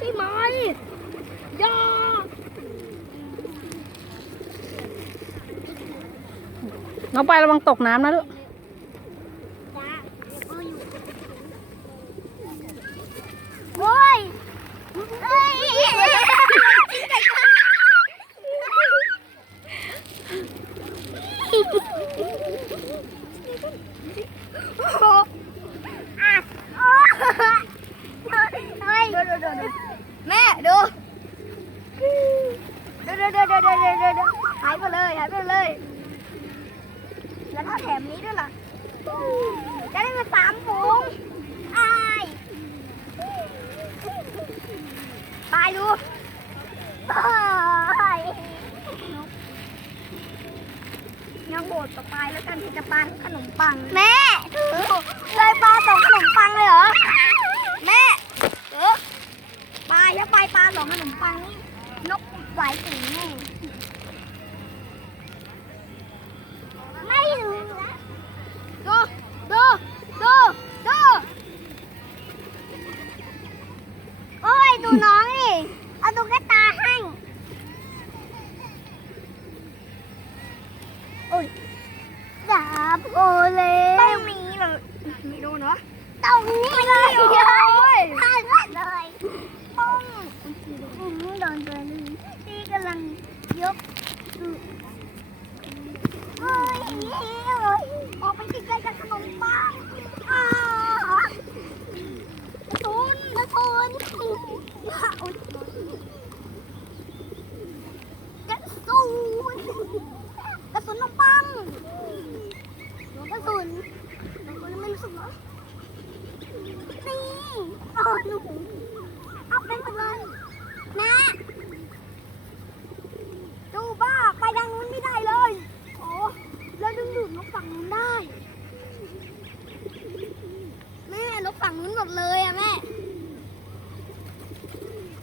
ช่ไหมอย่าน้องไประวังตกน้ำนะลูกโอ้ยเอ้ยอะเฮ้ยดูดูดูดูแม่ดู ดูดูดูดูดูดูดูหายไปเลยหายไปเลย แล้วก็แถมนี้ด้วยล่ะจะได้มาสามฝูงอายตายดูตายยังโบดต่อไปแล้วกันที่จะปานขนมปัง แม่เลยปลาสองขนมปังเลยเหรอ แม่เออปลาแล้วปลายปลาสองขนมปังนี่ นกไหลายสีแน่ไม่รู้นะดูดูดูดูโอ้ยดูน้องดิเอาตุ๊กตาให้โอ้ยดาบโอเลต้องมีเลยไม่ดูเนาะตรงนี้เลยเลยพลาดเลยป้องผม โดนตัวนึงที่กำลังยกโอ้ยออกไปติดใจกับขนมปังอ่ากระตุนกระตุนอุ๊ยกระสุนกระสุนขนมปังกระสุนบางคนไม่รู้สึกเหรอนี่โอ้หนูเอาเลย นะดูบ้าไปทางนู้นไม่ได้เลย โอ้แล้วดึงดูดนกฝั่งนู้นได้ แม่นกฝั่งนู้นหมดเลยอะแม่